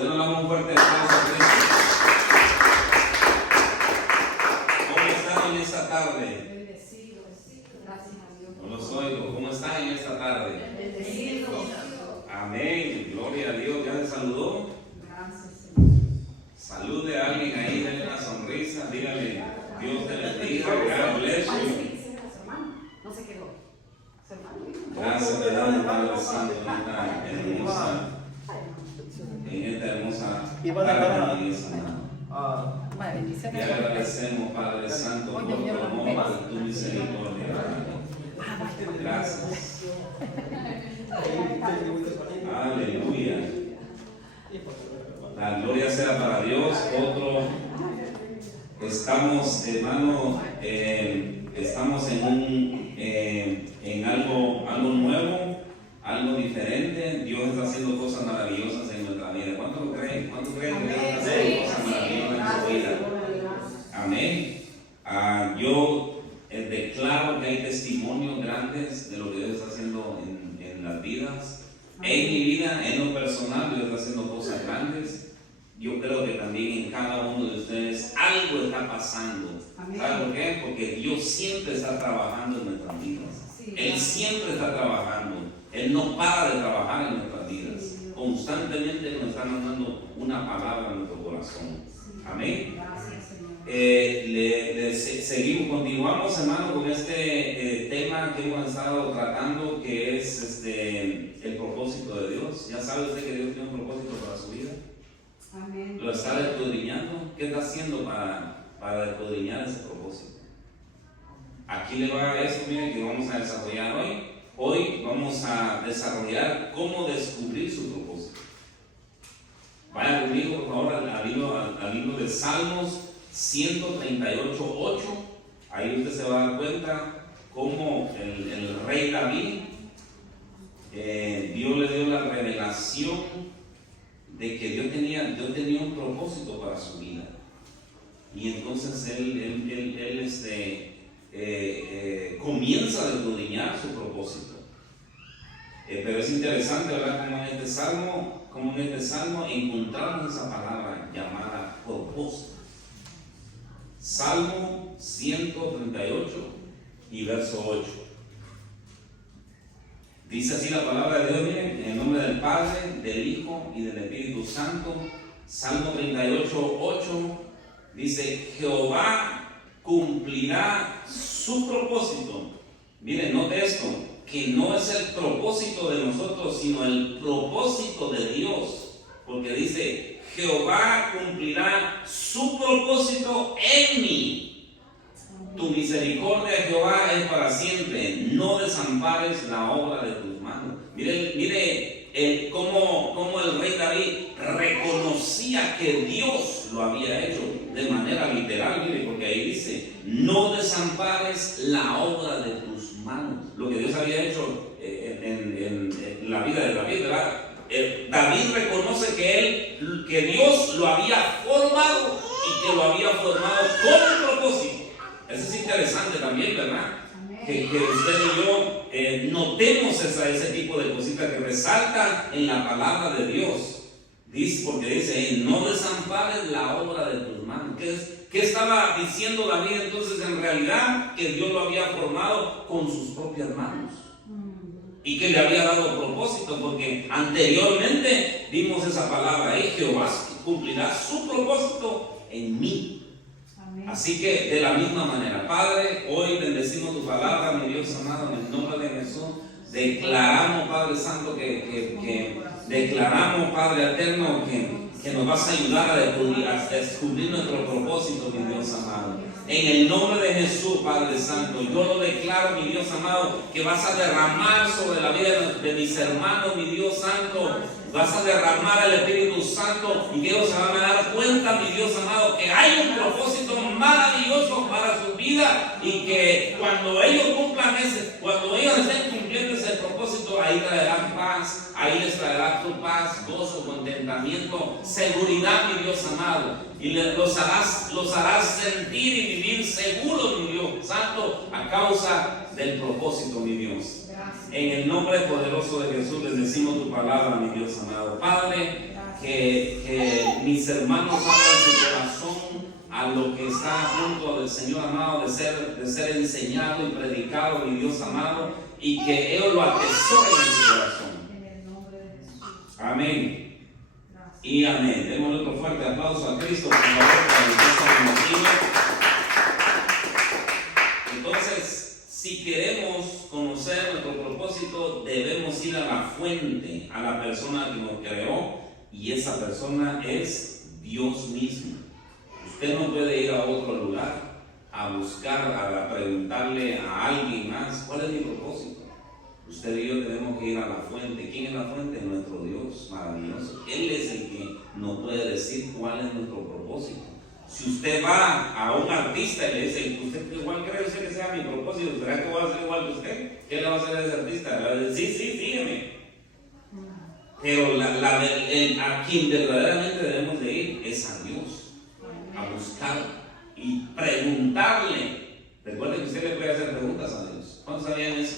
Denle una mano fuerte aplauso a Cristo. ¿Cómo están en esta tarde? Bendecido, gracias a Dios. No los oigo. ¿Cómo están en esta tarde? Bendecido. Amén. Gloria a Dios. ¿Ya les saludó? Gracias, Señor. Salude a alguien ahí, denle una sonrisa, dígale, Dios te bendiga, God bless you. No se quedó. Gracias te damos, Padre Santo, en esta hermosa tarde, mi Santo. Y agradecemos, Padre Santo, por tu amor y tu misericordia. Gracias. Aleluya. La gloria sea para Dios. Estamos, hermano, estamos en algo nuevo, algo diferente. Dios está haciendo cosas maravillosas en nuestra vida. ¿Cuántos lo creen? ¿Cuántos creen que Dios está haciendo cosas maravillosas en su vida? Amén. Yo declaro que hay testimonios grandes de lo que Dios está haciendo en las vidas. En mi vida, en lo personal, Dios está haciendo cosas grandes. Yo creo que también en cada uno de ustedes algo está pasando. ¿Sabe por qué? Porque Dios siempre está trabajando en nuestras vidas. Él siempre está trabajando. Él no para de trabajar en nuestras vidas. Constantemente nos está mandando una palabra a nuestro corazón. Amén. Seguimos, continuamos, hermano, con este tema que hemos estado tratando, que es el propósito de Dios. Ya sabe usted que Dios tiene un propósito para su vida. Amén. Lo está escudriñando. ¿Qué está haciendo para escudriñar ese propósito? Aquí le va a eso, miren, que vamos a desarrollar hoy. Hoy vamos a desarrollar cómo descubrir su propósito. Vaya conmigo, por favor, al libro de Salmos 138:8. Ahí usted se va a dar cuenta cómo el rey David, Dios le dio la revelación de que Dios tenía un propósito para su vida. Y entonces él comienza a escudriñar su propósito. Pero es interesante, ¿verdad? Como en este salmo encontramos esa palabra llamada propósito. Salmo 138 y verso 8. Dice así la palabra de Dios, miren, en el nombre del Padre, del Hijo y del Espíritu Santo. Salmo 38:8 dice: Jehová cumplirá su propósito. Miren, note esto, que no es el propósito de nosotros, sino el propósito de Dios. Porque dice: Jehová cumplirá su propósito en mí. Tu misericordia, Jehová, es para siempre. No desampares la obra de tus manos. Mire cómo el rey David reconocía que Dios lo había hecho de manera literal. Mire, porque ahí dice: no desampares la obra de tus manos. Lo que Dios había hecho en la vida de David, ¿verdad? David reconoce que Dios lo había formado y que lo había formado con un propósito. Eso es interesante también, ¿verdad? Que usted y yo notemos ese tipo de cositas que resaltan en la palabra de Dios. Porque dice: no desampares la obra de tus manos. ¿Qué estaba diciendo David entonces? En realidad, que Dios lo había formado con sus propias manos. Y que le había dado propósito, porque anteriormente vimos esa palabra ahí: Jehová cumplirá su propósito en mí. Así que de la misma manera, Padre, hoy bendecimos tu palabra, mi Dios amado, en el nombre de Jesús. Declaramos, Padre Santo, que declaramos, Padre eterno, que nos vas a ayudar a descubrir nuestro propósito, mi Dios amado. En el nombre de Jesús, Padre Santo, yo lo declaro, mi Dios amado, que vas a derramar sobre la vida de mis hermanos, mi Dios Santo. Vas a derramar el Espíritu Santo y que ellos se van a dar cuenta, mi Dios amado, que hay un propósito maravilloso para su vida, y que cuando ellos estén cumpliendo ese propósito, ahí traerán paz, ahí les traerá tu paz, gozo, contentamiento, seguridad, mi Dios amado, y los harás sentir y vivir seguros, mi Dios Santo, a causa del propósito, mi Dios. En el nombre poderoso de Jesús les decimos tu palabra, mi Dios amado. Padre, que mis hermanos abran su corazón a lo que está a punto del Señor amado de ser enseñado y predicado, mi Dios amado, y que ellos lo atesoren en su corazón. En el nombre de Jesús. Amén. Gracias. Y amén. Démosle otro fuerte aplauso a Cristo, por favor, para el motivo. Entonces, si queremos conocer nuestro propósito, debemos ir a la fuente, a la persona que nos creó, y esa persona es Dios mismo. Usted no puede ir a otro lugar a buscar, a preguntarle a alguien más cuál es mi propósito. Usted y yo tenemos que ir a la fuente. ¿Quién es la fuente? Nuestro Dios maravilloso. Él es el que nos puede decir cuál es nuestro propósito. Si usted va a un artista y le dice, ¿usted igual cree usted que sea mi propósito? ¿Será que voy a ser igual que usted? ¿Qué le va a hacer a ese artista? Le va a decir, sí, sígueme. Pero a quien verdaderamente debemos de ir es a Dios, a buscar y preguntarle. Recuerden que usted le puede hacer preguntas a Dios. ¿Cuántos sabían eso?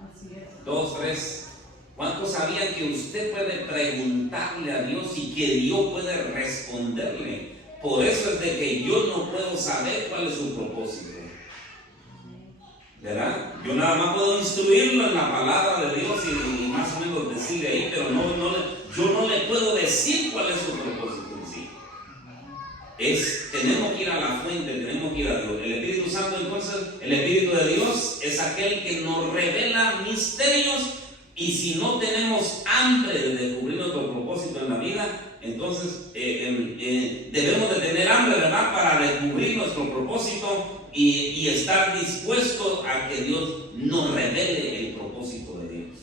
Así es. 2, 3. ¿Cuántos sabían que usted puede preguntarle a Dios y que Dios puede responderle? Por eso es de que yo no puedo saber cuál es su propósito, ¿verdad? Yo nada más puedo instruirlo en la palabra de Dios y más o menos decirle ahí, pero yo no le puedo decir cuál es su propósito en sí. Tenemos que ir a la fuente, tenemos que ir a Dios. El Espíritu Santo, entonces, el Espíritu de Dios es aquel que nos revela misterios, y si no tenemos hambre de descubrir nuestro propósito en la vida, entonces debemos de tener hambre, ¿verdad?, para descubrir nuestro propósito y estar dispuestos a que Dios nos revele el propósito de Dios.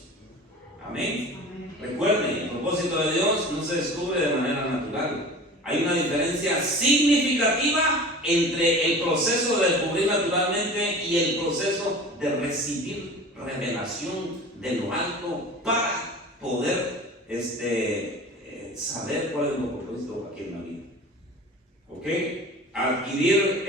Amén. Recuerden, el propósito de Dios no se descubre de manera natural. Hay una diferencia significativa entre el proceso de descubrir naturalmente y el proceso de recibir revelación de lo alto para poder saber cuál es nuestro propósito aquí en la vida. ¿Ok? Adquirir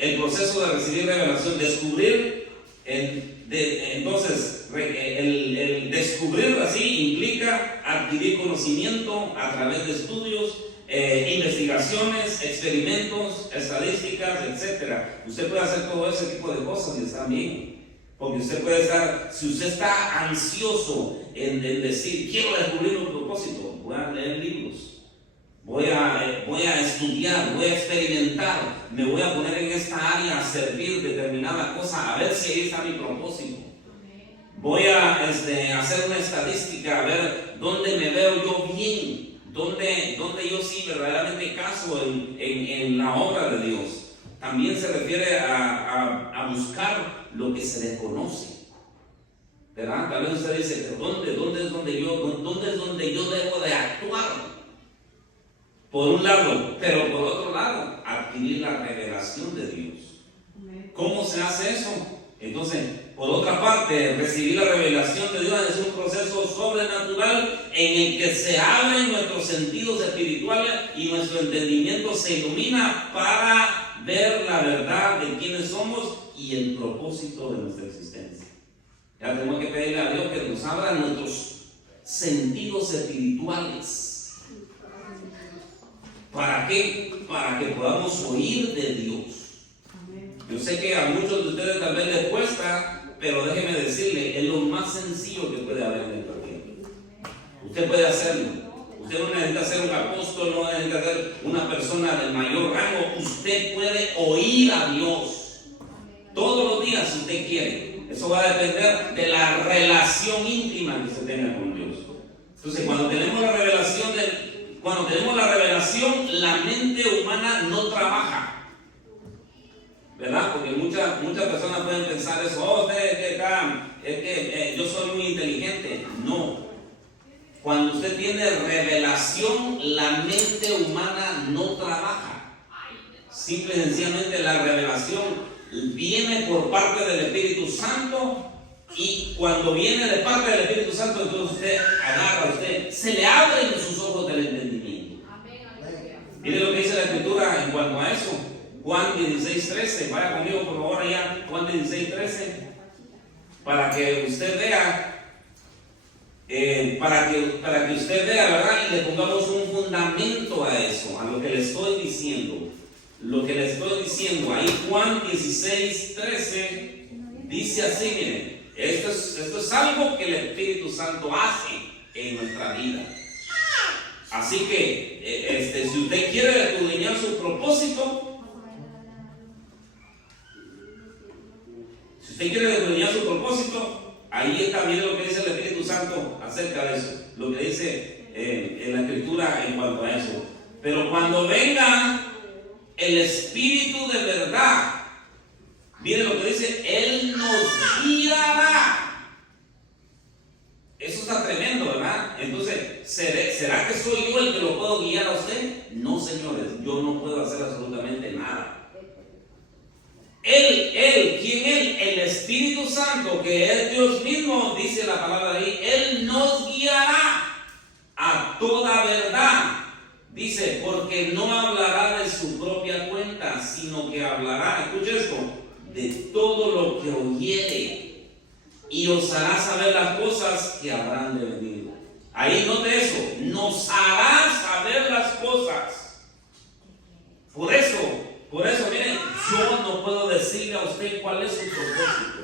el proceso de recibir revelación, descubrir, entonces el descubrir así implica adquirir conocimiento a través de estudios, investigaciones, experimentos, estadísticas, etc. Usted puede hacer todo ese tipo de cosas y está bien. Porque usted puede estar, si usted está ansioso en decir, quiero descubrir un propósito, voy a leer libros, voy a estudiar, voy a experimentar, me voy a poner en esta área a servir determinada cosa, a ver si ahí está mi propósito. Voy a hacer una estadística, a ver dónde me veo yo bien, dónde yo sí verdaderamente caso en la obra de Dios. También se refiere a buscar lo que se desconoce, ¿verdad? Tal vez usted dice, pero ¿dónde es donde yo debo de actuar? Por un lado, pero por otro lado, adquirir la revelación de Dios. ¿Cómo se hace eso? Entonces, por otra parte, recibir la revelación de Dios es un proceso sobrenatural en el que se abren nuestros sentidos espirituales y nuestro entendimiento se ilumina para ver la verdad de quiénes somos y el propósito de nuestra existencia. Ya tenemos que pedirle a Dios que nos abra nuestros sentidos espirituales. ¿Para qué? Para que podamos oír de Dios. Yo sé que a muchos de ustedes tal vez les cuesta, pero déjeme decirle, es lo más sencillo que puede haber en el planeta. Usted puede hacerlo. Usted no necesita ser un apóstol, no necesita ser una persona del mayor rango. Usted puede oír a Dios todos los días si usted quiere. Eso va a depender de la relación íntima que usted tenga con Dios. Entonces, cuando tenemos la revelación, la mente humana no trabaja. ¿Verdad? Porque muchas personas pueden pensar eso, yo soy muy inteligente. No. Cuando usted tiene revelación, la mente humana no trabaja. Simple y sencillamente la revelación viene por parte del Espíritu Santo, y cuando viene de parte del Espíritu Santo, entonces se le abren sus ojos del entendimiento. Mire lo que dice la Escritura en cuanto a eso. Juan 16:13, vaya conmigo por favor allá, Juan 16:13, para que usted vea para que usted vea, ¿verdad? Y le pongamos un fundamento a eso, a lo que le estoy diciendo. Lo que le estoy diciendo, ahí Juan 16:13 dice así, miren, esto es algo que el Espíritu Santo hace en nuestra vida. Así que, si usted quiere escudriñar su propósito, ahí está bien lo que dice el Espíritu Santo acerca de eso, lo que dice en la Escritura en cuanto a eso. Pero cuando venga el Espíritu de verdad, miren lo que dice, Él nos guiará. Eso está tremendo, ¿verdad? Entonces, ¿será que soy yo el que lo puedo guiar a usted? No, señores, yo no puedo hacer absolutamente nada. ¿Quién es? El Espíritu Santo, que es Dios mismo, dice la palabra ahí, Él nos guiará a toda verdad. Dice, porque no hablará de su propia cuenta, sino que hablará, escuche esto, de todo lo que oyere, y os hará saber las cosas que habrán de venir. Ahí note eso, nos hará saber las cosas. Por eso, miren, yo no puedo decirle a usted cuál es su propósito.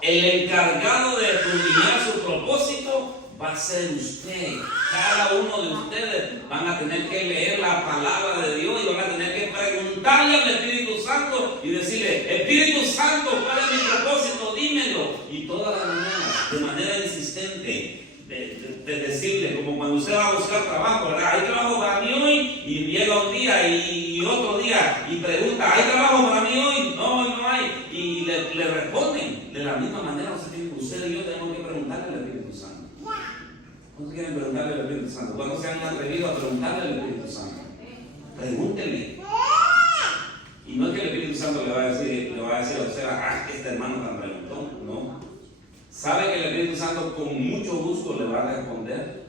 El encargado de escudriñar su propósito va a ser usted. Cada uno de ustedes van a tener que leer la palabra de Dios y van a tener que preguntarle al Espíritu Santo y decirle, Espíritu Santo, ¿cuál es mi propósito? Dímelo. Y todas las mañanas, de manera insistente, de decirle, como cuando usted va a buscar trabajo, ¿verdad? ¿Hay trabajo para mí hoy? Y llega un día y otro día y pregunta, ¿hay trabajo para mí hoy? No hay. Y le responden de la misma manera. Usted y yo tenemos que preguntarle al Espíritu Santo. ¿Cuántos quieren preguntarle al Espíritu Santo? ¿Cuántos se han atrevido a preguntarle al Espíritu Santo? Pregúntenle. Y no es que el Espíritu Santo le va a decir a usted, este hermano tan preguntón. No. Sabe que el Espíritu Santo con mucho gusto le va a responder.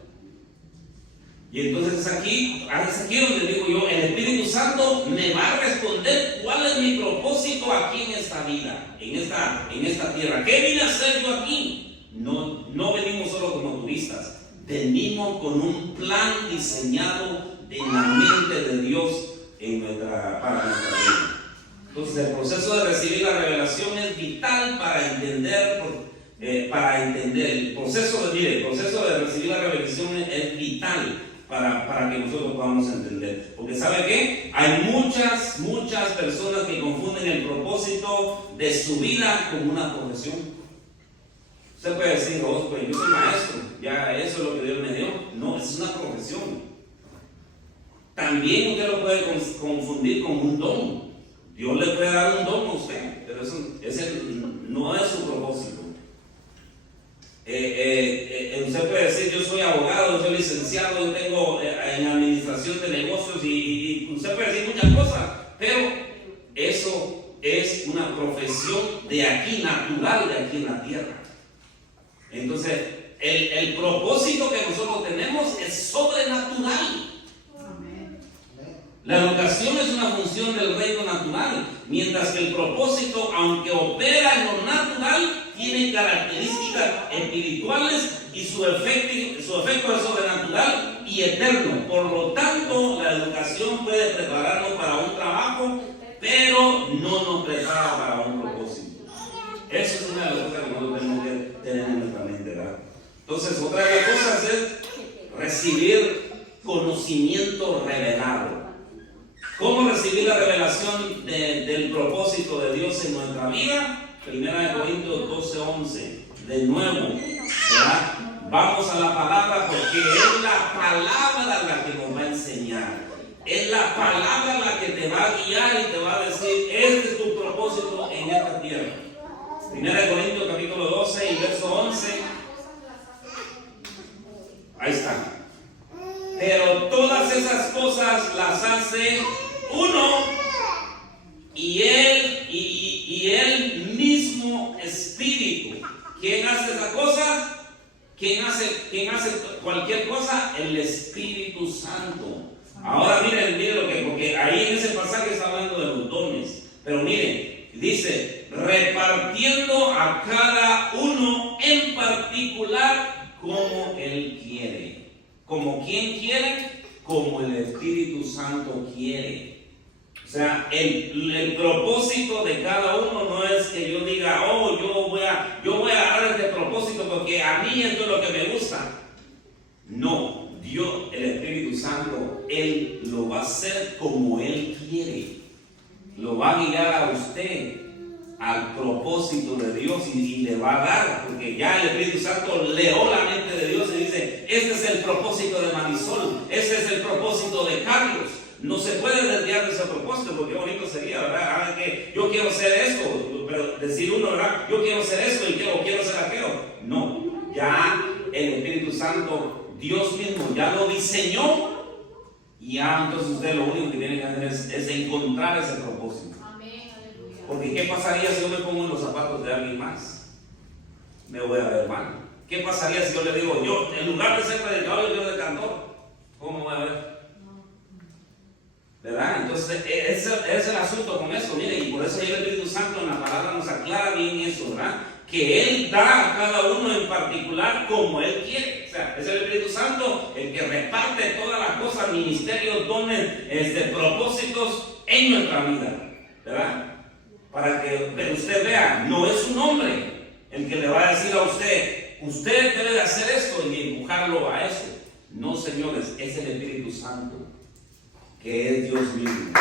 Y entonces es aquí donde digo yo, el Espíritu Santo me va a responder cuál es mi propósito aquí en esta vida, en esta tierra. ¿Qué vine a hacer yo aquí? No venimos solo como turistas, venimos con un plan diseñado en la mente de Dios para nuestra vida. Entonces el proceso de recibir la revelación es vital para entender. El proceso de recibir la revelación es vital para que nosotros podamos entender. Porque ¿sabe qué? Hay muchas personas que confunden el propósito de su vida con una profesión. Usted puede decir, pues yo soy maestro, ya eso es lo que Dios me dio. No, es una profesión. También usted lo puede confundir con un don. Dios le puede dar un don a usted, pero ese no es su propósito. Usted puede decir, yo soy abogado, yo soy licenciado, yo tengo en administración de negocios y usted puede decir muchas cosas, pero eso es una profesión de aquí, natural, de aquí en la tierra. Entonces, el propósito que nosotros tenemos es sobrenatural. La educación es una función del reino natural, mientras que el propósito, aunque opera en lo natural, tiene características espirituales y su efecto es sobrenatural y eterno. Por lo tanto, la educación puede prepararnos para un trabajo, pero no nos prepara para un propósito. Eso es una de las cosas que nosotros tenemos que tener en nuestra mente, ¿verdad? Entonces, otra de las cosas es recibir conocimiento revelado. ¿Cómo recibir la revelación del propósito de Dios en nuestra vida? 1 Corintios 12:11. De nuevo, ¿verdad? Vamos a la palabra porque es la palabra la que nos va a enseñar. Es la palabra la que te va a guiar y te va a decir, este es tu propósito en esta tierra. 1 Corintios capítulo 12 y verso 11. Ahí está. Pero todas esas cosas las hace uno y él mismo Espíritu. ¿Quién hace esas cosas? ¿Quién hace cualquier cosa? El Espíritu Santo. Ahora miren lo que, porque ahí en ese pasaje está hablando de los dones. Pero miren, dice, repartiendo a cada uno en particular como Él como el Espíritu Santo quiere. O sea, el propósito de cada uno no es que yo diga, oh, yo voy a agarrar este propósito porque a mí esto es lo que me gusta. No, Dios, el Espíritu Santo, Él lo va a hacer como Él quiere. Lo va a guiar a usted al propósito de Dios y le va a dar, porque ya el Espíritu Santo leó la mente de Dios y dice, este es el propósito de Marisol, este es el propósito de Carlos. No se puede desviar de ese propósito, porque bonito sería, ¿verdad? Que yo quiero ser esto, pero decir uno, ¿verdad? Yo quiero ser esto o quiero ser aquello. No, ya el Espíritu Santo, Dios mismo ya lo diseñó, y ya entonces usted lo único que tiene que hacer es encontrar ese propósito. Porque ¿qué pasaría si yo me pongo en los zapatos de alguien más? Me voy a ver mal. ¿Qué pasaría si yo le digo, yo en lugar de ser predicador, yo de cantor? ¿Cómo me voy a ver? ¿Verdad? Entonces, ese es el asunto con eso, mire, y por eso el Espíritu Santo en la palabra nos aclara bien eso, ¿verdad? Que Él da a cada uno en particular como Él quiere. O sea, es el Espíritu Santo el que reparte todas las cosas, ministerios, dones, propósitos en nuestra vida, ¿verdad? Para que usted vea, no es un hombre el que le va a decir a usted, usted debe de hacer esto y empujarlo a eso. No, señores, es el Espíritu Santo, que es Dios mismo.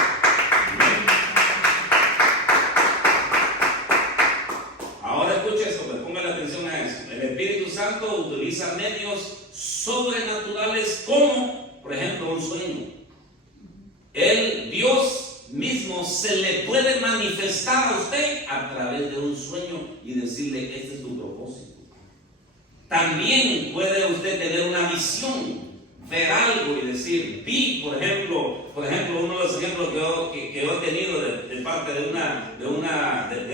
Ahora escuche eso, pues ponga la atención a eso. El Espíritu Santo utiliza medios sobrenaturales como, por ejemplo, un sueño. Dios mismo se le puede manifestar a usted a través de un sueño y decirle, este es tu propósito. También puede usted tener una visión, ver algo y decir, vi, por ejemplo, uno de los ejemplos que yo he tenido de parte de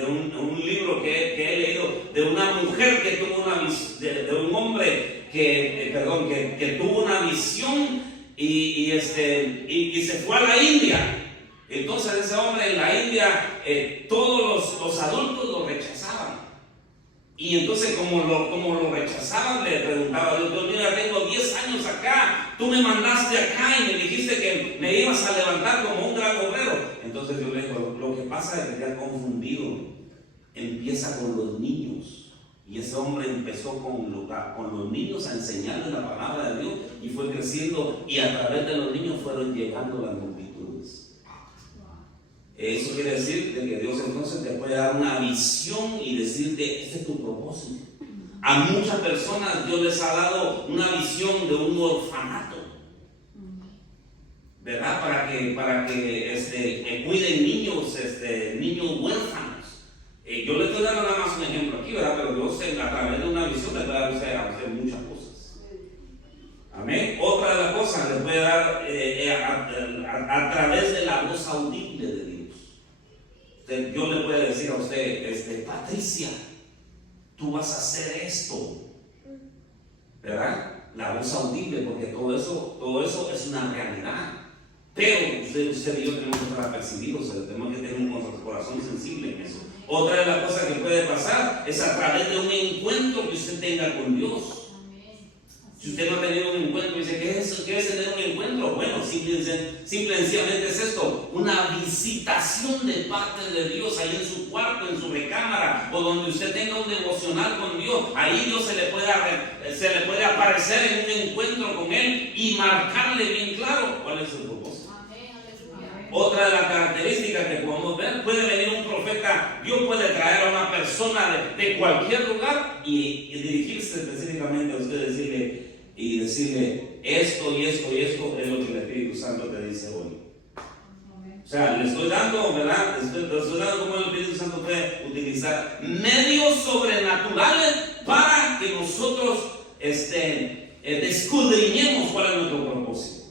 un libro que he leído, de una mujer que tuvo una visión, de un hombre que tuvo una visión y se fue a la India. Entonces ese hombre en la India, todos los adultos lo rechazaban. Y entonces como lo rechazaban, le preguntaba a Dios, mira, tengo 10 años acá, tú me mandaste acá y me dijiste que me ibas a levantar como un gran obrero. Entonces yo le digo, lo que pasa es que te has confundido, empieza con los niños. Y ese hombre empezó con los niños a enseñarles la palabra de Dios y fue creciendo, y a través de los niños fueron llegando las multitudes. Eso quiere decir de que Dios entonces te puede dar una visión y decirte, este es tu propósito. A muchas personas Dios les ha dado una visión de un orfanato, ¿verdad? Para que cuiden niños, niños huérfanos. Yo le estoy dando nada más un ejemplo aquí, ¿verdad? Pero Dios a través de una visión le puede dar a usted muchas cosas. Amén. Otra de las cosas le puede dar a través de la voz audible de Dios. Dios le puede decir a usted, Patricia, tú vas a hacer esto, ¿verdad? La voz audible, porque todo eso es una realidad. Pero usted y yo tenemos que estar apercibidos, tenemos que tener un corazón sensible en eso. Otra de las cosas que puede pasar es a través de un encuentro que usted tenga con Dios. Si usted no ha tenido un encuentro y dice, ¿qué es tener un encuentro? Bueno, simple y sencillamente es esto, una visitación de parte de Dios ahí en su cuarto, en su recámara, o donde usted tenga un devocional con Dios. Ahí Dios se le puede aparecer en un encuentro con Él y marcarle bien claro cuál es su propósito. Otra de las características que podemos ver, puede venir un profeta, Dios puede traer a una persona de cualquier lugar y dirigirse específicamente a usted y decirle esto y esto y esto es lo que el Espíritu Santo te dice hoy. O sea, le estoy dando, ¿verdad? Le estoy dando cómo el Espíritu Santo puede utilizar medios sobrenaturales para que nosotros escudriñemos cuál es nuestro propósito.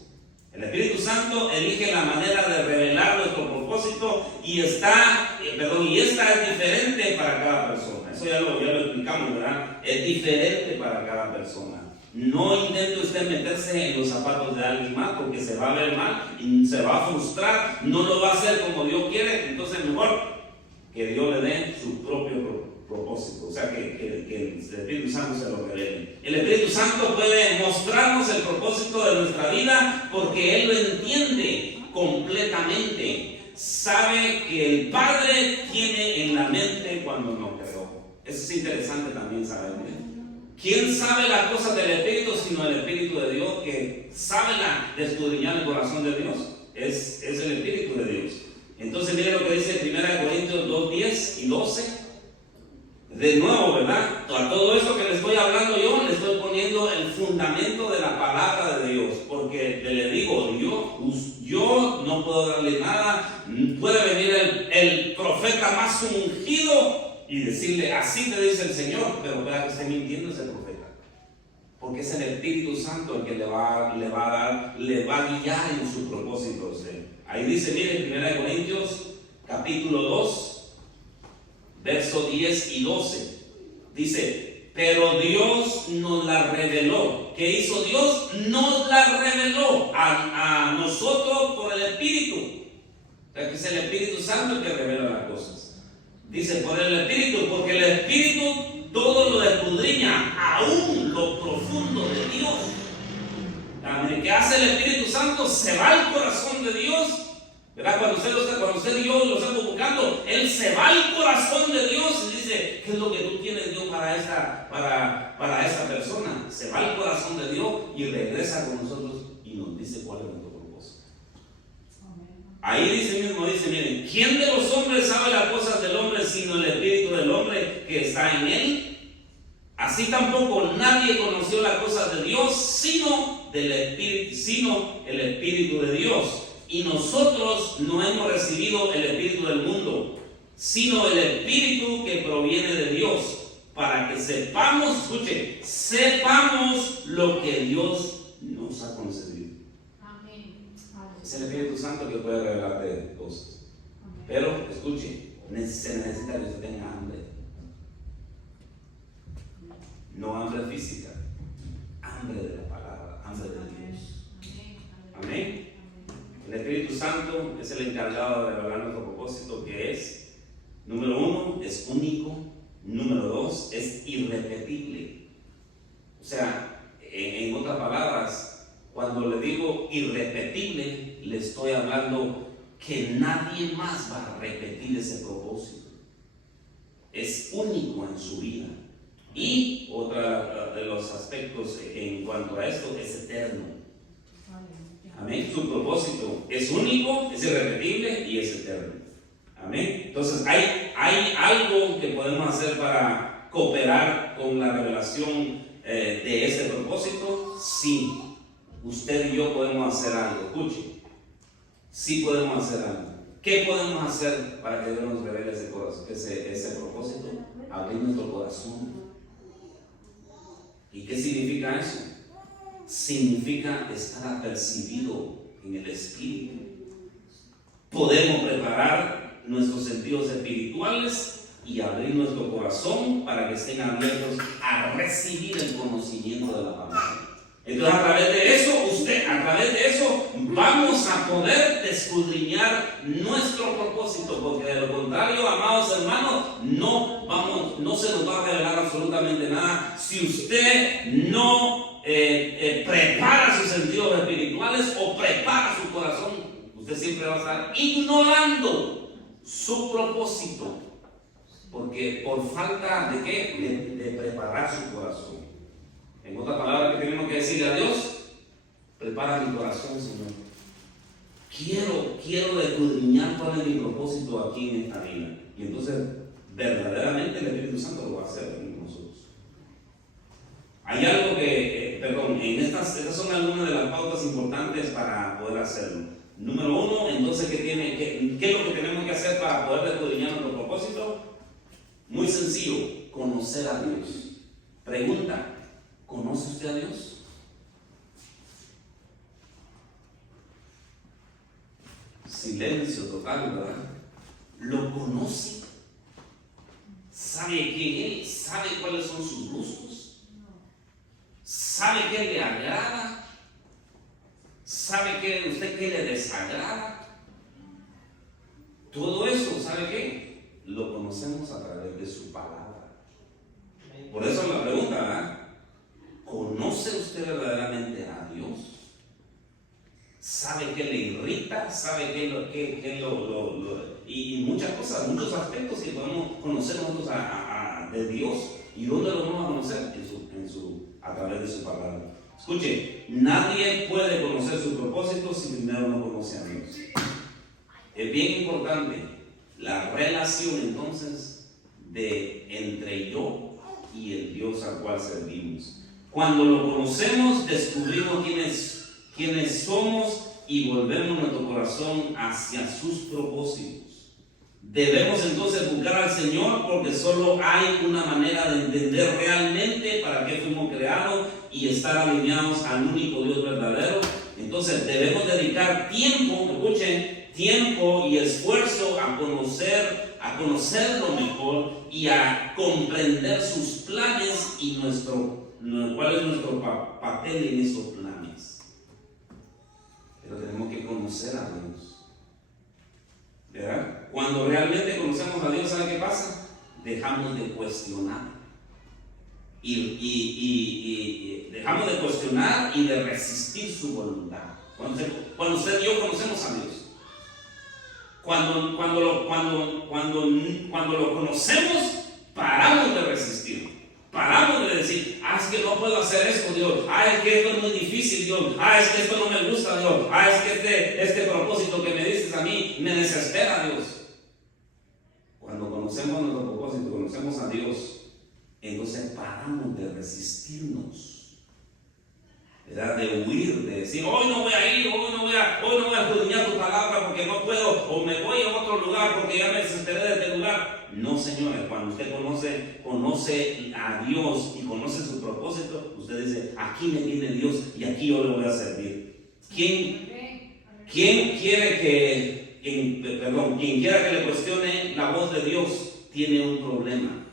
El Espíritu Santo elige la manera de revelar nuestro propósito y esta es diferente para cada persona. Eso ya lo explicamos, ¿verdad? Es diferente para cada persona. No intente usted meterse en los zapatos de alguien más porque se va a ver mal y se va a frustrar, no lo va a hacer como Dios quiere. Entonces mejor que Dios le dé su propio propósito, o sea, que el Espíritu Santo se lo revele. El Espíritu Santo puede mostrarnos el propósito de nuestra vida porque Él lo entiende completamente. Sabe que el Padre tiene en la mente cuando nos creó. Eso es interesante también saber. ¿Quién sabe las cosas del Espíritu sino el Espíritu de Dios, que sabe de escudriñar el corazón de Dios? Es el Espíritu de Dios. Entonces mire lo que dice 1 Corintios 2:10 y 12. De nuevo, ¿verdad? A todo esto que le estoy hablando yo, le estoy poniendo el fundamento de la palabra de Dios. Porque le digo, yo no puedo darle nada. Puede venir el profeta más ungido y decirle, así te dice el Señor, pero vea que esté mintiendo ese profeta. Porque es el Espíritu Santo el que le va a guiar en su propósito. Ahí dice, mire, 1 Corintios capítulo 2. Verso 10 y 12, dice, pero Dios nos la reveló. ¿Qué hizo Dios? Nos la reveló a nosotros por el Espíritu. O sea, que es el Espíritu Santo el que revela las cosas. Dice, por el Espíritu, porque el Espíritu todo lo escudriña, aún lo profundo de Dios. ¿Qué hace el Espíritu Santo? Se va al corazón de Dios. ¿Verdad? Cuando usted Dios lo está convocando, Él se va al corazón de Dios y dice, ¿qué es lo que tú tienes, Dios, para esta persona? Se va al corazón de Dios y regresa con nosotros y nos dice cuál es nuestro propósito. Ahí dice, miren, ¿quién de los hombres sabe las cosas del hombre sino el Espíritu del hombre que está en él? Así tampoco nadie conoció las cosas de Dios sino el Espíritu de Dios. Y nosotros no hemos recibido el Espíritu del mundo, sino el Espíritu que proviene de Dios, para que sepamos lo que Dios nos ha concedido. Amén. Es el Espíritu Santo que puede revelarte cosas. Amén. Pero, escuche, se necesita que usted tenga hambre. No hambre física, hambre de la palabra, hambre de Dios. Amén. El Espíritu Santo es el encargado de revelar nuestro propósito, que es, número 1, es único. Número 2, es irrepetible. O sea, en otras palabras, cuando le digo irrepetible, le estoy hablando que nadie más va a repetir ese propósito. Es único en su vida. Y otro de los aspectos en cuanto a esto es eterno. Amén. Su propósito es único, es irrepetible y es eterno. Amén. Entonces, ¿hay algo que podemos hacer para cooperar con la revelación de ese propósito? Sí. Usted y yo podemos hacer algo. Escuche. Sí podemos hacer algo. ¿Qué podemos hacer para que Dios nos revele ese propósito? Abrir nuestro corazón. ¿Y qué significa eso? Significa estar apercibido en el Espíritu. Podemos preparar nuestros sentidos espirituales y abrir nuestro corazón para que estén abiertos a recibir el conocimiento de la palabra. Entonces, a través de eso, vamos a poder escudriñar nuestro propósito, porque de lo contrario, amados hermanos, no se nos va a revelar absolutamente nada si usted no prepara sus sentidos espirituales o prepara su corazón. Usted siempre va a estar ignorando su propósito, porque por falta de ¿qué? De preparar su corazón. En otras palabras, ¿qué tenemos que decirle a Dios? Prepara mi corazón, Señor. Quiero escudriñar cuál es mi propósito aquí en esta vida. Y entonces, verdaderamente el Espíritu Santo lo va a hacer en nosotros. Hay algo estas son algunas de las pautas importantes para poder hacerlo. Número 1, entonces, ¿qué es lo que tenemos que hacer para poder escudriñar nuestro propósito? Muy sencillo, conocer a Dios. Pregunta, ¿conoce usted a Dios? Silencio total, ¿verdad? ¿Lo conoce? ¿Sabe quién es? ¿Sabe cuáles son sus gustos? ¿Sabe qué le agrada? ¿Sabe usted qué le desagrada? Todo eso, ¿sabe qué? Lo conocemos a través de su palabra. Por eso la pregunta, ¿verdad? ¿Conoce usted verdaderamente a Dios? ¿Sabe qué le irrita? ¿Sabe y muchas cosas, muchos aspectos que podemos conocer nosotros de Dios? ¿Y dónde lo vamos a conocer? A través de su palabra. Escuche, nadie puede conocer su propósito si primero no conoce a Dios. Es bien importante la relación entonces entre yo y el Dios al cual servimos. Cuando lo conocemos, descubrimos quiénes somos y volvemos nuestro corazón hacia sus propósitos. Debemos entonces buscar al Señor, porque solo hay una manera de entender realmente para qué fuimos creados y estar alineados al único Dios verdadero. Entonces debemos dedicar tiempo, escuchen, tiempo y esfuerzo a conocerlo mejor y a comprender sus planes y cuál es nuestro papel en esos planes. Pero tenemos que conocer a Dios, ¿verdad? Cuando realmente conocemos a Dios, ¿sabe qué pasa? Dejamos de cuestionar. Y dejamos de cuestionar y de resistir su voluntad. Cuando usted y yo conocemos a Dios, cuando lo conocemos, paramos de resistir. Paramos de decir, es que no puedo hacer esto, Dios. Es que esto es muy difícil, Dios. Es que esto no me gusta, Dios. Es que este propósito que me dices a mí me desespera, Dios. Cuando conocemos nuestro propósito, conocemos a Dios, entonces paramos de resistirnos, ¿verdad? De huir, de decir, hoy no voy a ir, hoy no voy a escudriñar tu palabra porque no puedo, o me voy a otro lugar porque ya me desesperé de este lugar. No, señores, cuando usted conoce a Dios y conoce su propósito, usted dice, aquí me tiene Dios y aquí yo le voy a servir. Quien quiera que le cuestione la voz de Dios tiene un problema.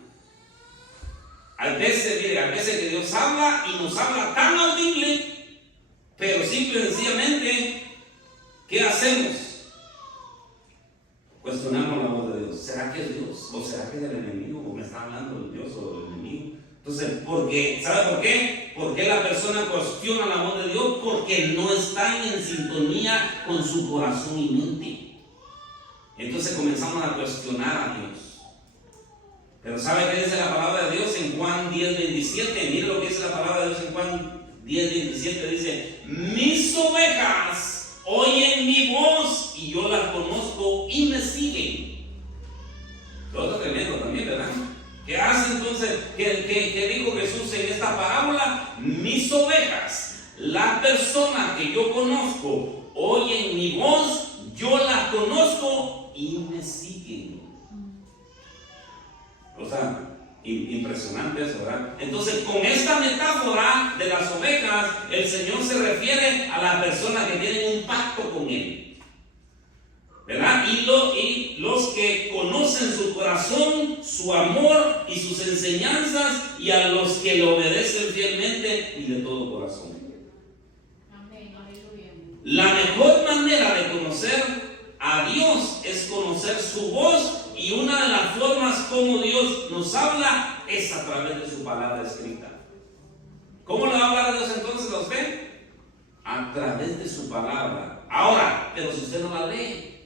A veces que Dios habla y nos habla tan audible, pero simple y sencillamente, ¿qué hacemos? Cuestionamos la voz de Dios. ¿Será que es Dios? ¿O será que es el enemigo? ¿O me está hablando el Dios o el enemigo? Entonces, ¿sabe por qué? ¿Por qué la persona cuestiona la voz de Dios? Porque no están en sintonía con su corazón y mente. Entonces comenzamos a cuestionar a Dios. Pero ¿sabe qué dice la palabra de Dios en Juan 10:27? Mire lo que dice la palabra de Dios en Juan 10:27. Dice, mis ovejas oyen mi voz y yo las conozco y me siguen. Todo está tremendo también, ¿verdad? ¿Qué hace entonces? ¿Qué dijo Jesús en esta parábola? Mis ovejas, las personas que yo conozco, oyen mi voz, yo las conozco y me siguen. O sea, impresionante eso, ¿verdad? Entonces, con esta metáfora de las ovejas, el Señor se refiere a las personas que tienen un pacto con Él, ¿verdad? Y los que conocen su corazón, su amor y sus enseñanzas, y a los que le obedecen fielmente y de todo corazón. Amén, aleluya. La mejor manera de conocer a Dios es conocer su voz, y una de las formas como Dios nos habla es a través de su palabra escrita. ¿Cómo le va a hablar a Dios entonces a usted? A través de su palabra. Ahora, pero si usted no la lee,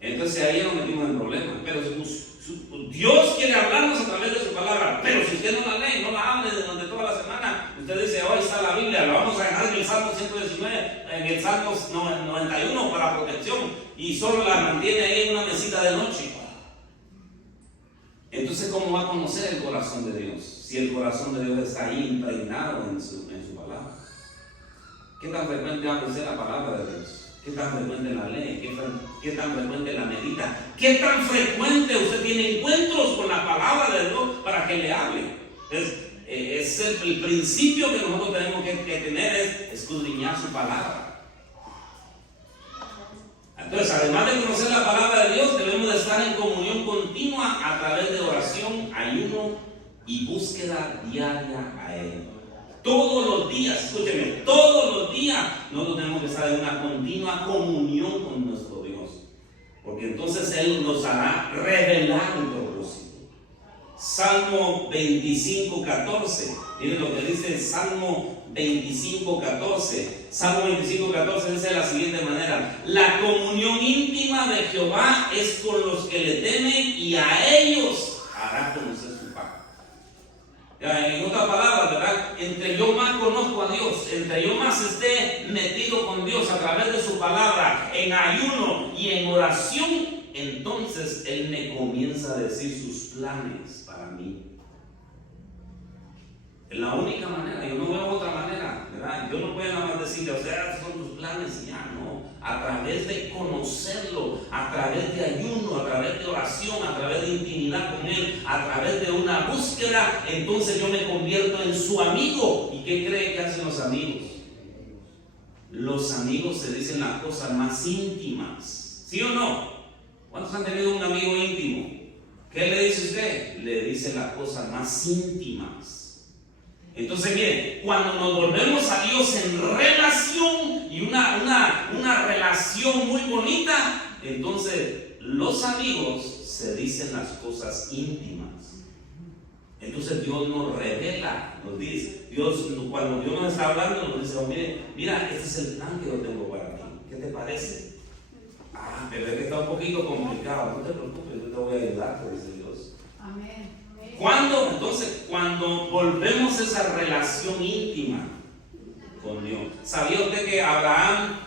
entonces ahí nos metimos en problemas. Pero Dios quiere hablarnos a través de su palabra, pero si usted no la lee, no la hable durante toda la semana, usted dice, hoy está la Biblia, la vamos a dejar en el Salmo 119, en el Salmo 91 para protección, y solo la mantiene ahí en una mesita de noche. Entonces, ¿cómo va a conocer el corazón de Dios? Si el corazón de Dios está ahí impregnado en su palabra. ¿Qué tan frecuente va a conocer la palabra de Dios? ¿Qué tan frecuente la lee? ¿Qué tan frecuente la medita? ¿Qué tan frecuente usted tiene encuentros con la palabra de Dios para que le hable? Es el principio que nosotros tenemos que tener, es escudriñar su palabra. Entonces, además de conocer la palabra de Dios, debemos de estar en comunión continua a través de oración, ayuno y búsqueda diaria a Él. Todos los días, escúcheme, todos los días nosotros tenemos que estar en una continua comunión con nuestro Dios, porque entonces Él nos hará revelar un propósito. Salmo 25:14. Miren lo que dice Salmo 25:14. Salmo 25:14 dice de la siguiente manera: la comunión íntima de Jehová es con los que le temen, y a ellos hará conocer su pacto. En otras palabras, ¿verdad? Entre yo más conozco a Dios, entre yo más esté metido con Dios a través de su palabra, en ayuno y en oración, entonces Él me comienza a decir sus planes para mí. Es la única manera, yo no veo otra manera, ¿verdad? Yo no puedo nada más decirle, o sea, son tus planes y ya, no. A través de conocerlo, a través de ayuno, a través de oración, a través de intimidad con Él, a través de una búsqueda, entonces yo me convierto en su amigo. ¿Y qué cree que hacen los amigos? Los amigos se dicen las cosas más íntimas, ¿sí o no? ¿Cuántos han tenido un amigo íntimo? ¿Qué le dice usted? Le dice las cosas más íntimas. Entonces, miren, cuando nos volvemos a Dios en relación y una relación muy bonita, entonces los amigos se dicen las cosas íntimas. Entonces Dios nos revela, nos dice, cuando Dios nos está hablando, nos dice, oh, mira, este es el plan que yo tengo para ti. ¿Qué te parece? Pero es que está un poquito complicado. No te preocupes, yo te voy a ayudar, dice Dios. Amén. ¿Cuándo? Entonces, cuando volvemos a esa relación íntima con Dios. ¿Sabía usted que Abraham,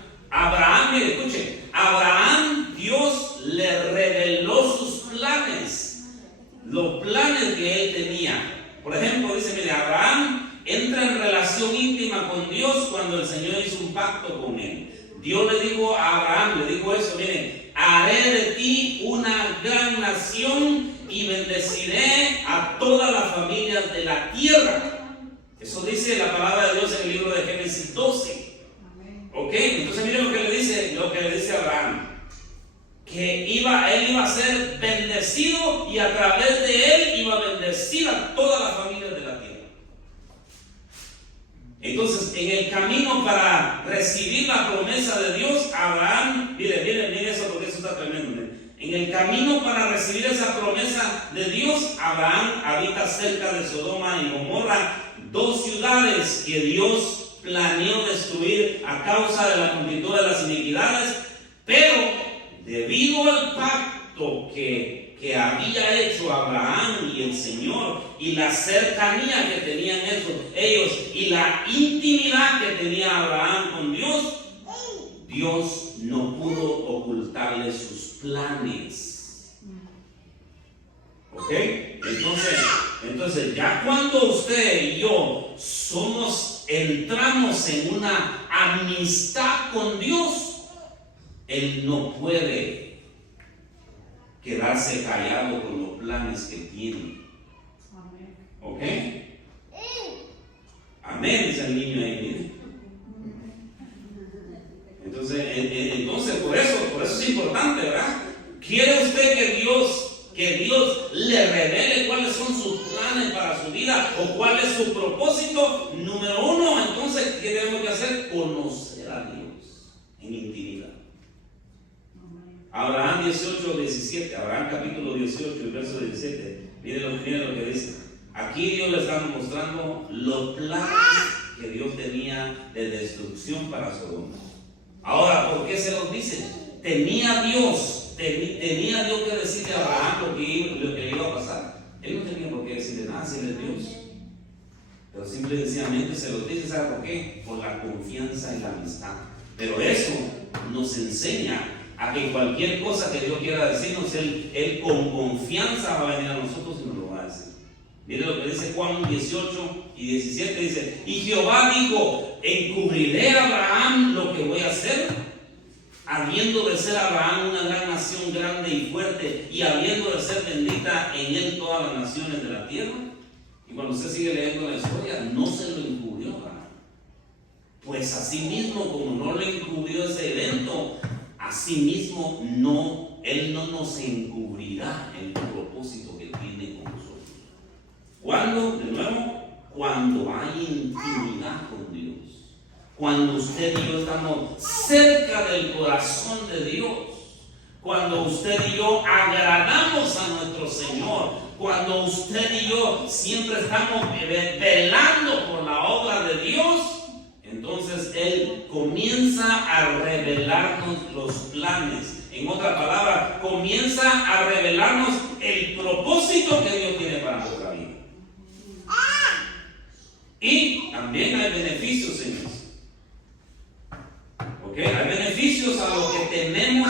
mire, escuche, Abraham, Dios le reveló sus planes, los planes que él tenía? Por ejemplo, dice, mire, Abraham entra en relación íntima con Dios cuando el Señor hizo un pacto con él. Dios le dijo a Abraham, le dijo eso, mire, haré de ti una gran nación y bendeciré a todas las familias de la tierra. Eso dice la palabra de Dios en el libro de Génesis 12. Ok, entonces miren lo que le dice Abraham, que él iba a ser bendecido y a través de él iba a bendecir a todas las familias de la tierra. Entonces, en el camino para recibir la promesa de Dios, Abraham, miren eso, porque eso está tremendo. En el camino para recibir esa promesa de Dios, Abraham habita cerca de Sodoma y Gomorra, dos ciudades que Dios planeó destruir a causa de la multitud de las iniquidades, pero debido al pacto que había hecho Abraham y el Señor, y la cercanía que tenían ellos, y la intimidad que tenía Abraham con Dios, Dios no pudo ocultarle sus planes. ¿Ok? Entonces ya cuando usted y yo entramos en una amistad con Dios, Él no puede quedarse callado con los planes que tiene. ¿Ok? Amén, dice el niño ahí, mire. Entonces por eso es importante, ¿verdad? ¿Quiere usted que Dios le revele cuáles son sus planes para su vida o cuál es su propósito? Número uno, entonces, ¿qué tenemos que hacer? Conocer a Dios en intimidad. Abraham 18:17, Abraham capítulo 18, el verso 17. Miren lo que dice. Aquí Dios le está mostrando los planes que Dios tenía de destrucción para Sodoma. Ahora, ¿por qué se los dice? Tenía Dios que decirle a Abraham lo que iba a pasar. Él no tenía por qué decirle nada si él es Dios. Pero simple y sencillamente se los dice, ¿sabe por qué? Por la confianza y la amistad. Pero eso nos enseña a que cualquier cosa que Dios quiera decirnos, Él con confianza va a venir a nosotros y nos lo va a decir. Mire lo que dice Juan 18:17, dice, y Jehová dijo, encubriré a Abraham lo que voy a hacer, habiendo de ser Abraham una gran nación grande y fuerte, y habiendo de ser bendita en él todas las naciones de la tierra. Y cuando usted sigue leyendo la historia, no se lo encubrió a Abraham. Pues así mismo, como no le encubrió ese evento, así mismo Él no nos encubrirá el propósito que tiene con nosotros. ¿Cuándo? De nuevo, cuando hay intimidad con Dios. Cuando usted y yo estamos cerca del corazón de Dios. Cuando usted y yo agradamos a nuestro Señor. cuando usted y yo siempre estamos velando por la obra de Dios, entonces Él comienza a revelarnos los planes. En otra palabra, comienza a revelarnos el propósito que Dios tiene para nuestra vida. Y también hay beneficios en eso. ¿Okay? Hay beneficios a lo que tenemos,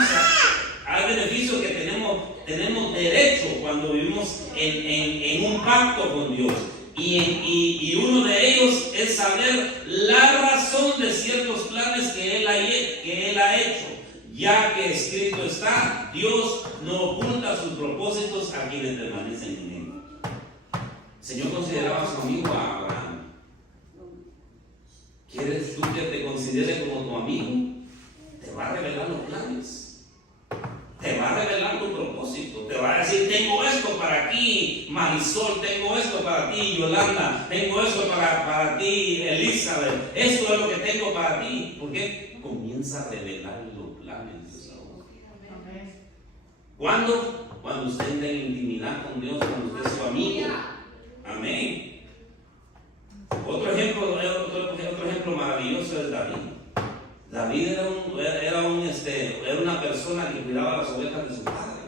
hay beneficios que tenemos derecho cuando vivimos en un pacto con Dios. Y uno de ellos es saber la razón de ciertos planes que Él ha hecho. Ya que escrito está, Dios no oculta sus propósitos a quienes permanecen en Él. El Señor consideraba a su amigo a Abraham. ¿Quieres tú que te considere como tu amigo? Te va a revelar los planes. Te va a revelar tu propósito. Te va a decir, tengo esto para ti, Marisol. Tengo esto para ti, Yolanda. Tengo esto para ti, Elizabeth. Esto es lo que tengo para ti. ¿Por qué? Comienza a revelar los planes de Dios. ¿Cuándo? Cuando usted está en intimidad con Dios, cuando usted es su amigo. Amén. Otro ejemplo maravilloso es David. David era una persona que cuidaba las ovejas de su padre.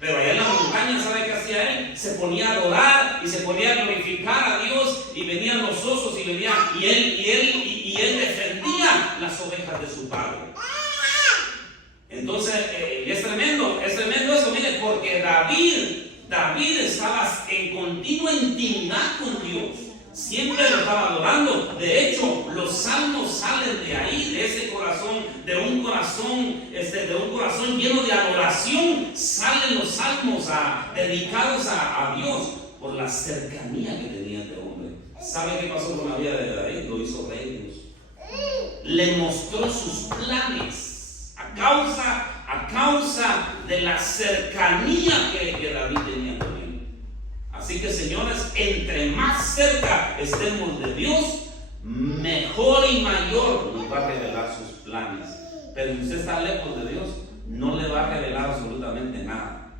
Pero allá en la montaña, ¿sabe qué hacía él? Se ponía a adorar y se ponía a glorificar a Dios, y venían los osos y él defendía las ovejas de su padre. Entonces, es tremendo eso, mire, porque David estaba en continua intimidad con Dios. Siempre lo estaba adorando. De hecho, los salmos salen de ahí, de ese corazón, de un corazón lleno de adoración. Salen los salmos dedicados a Dios por la cercanía que tenía este hombre. ¿Sabe qué pasó con la vida de David? Lo hizo rey Dios. Le mostró sus planes a causa de la cercanía que David tenía con él. Así que, señores, entre más cerca estemos de Dios, mejor y mayor nos va a revelar sus planes. Pero si usted está lejos de Dios, no le va a revelar absolutamente nada.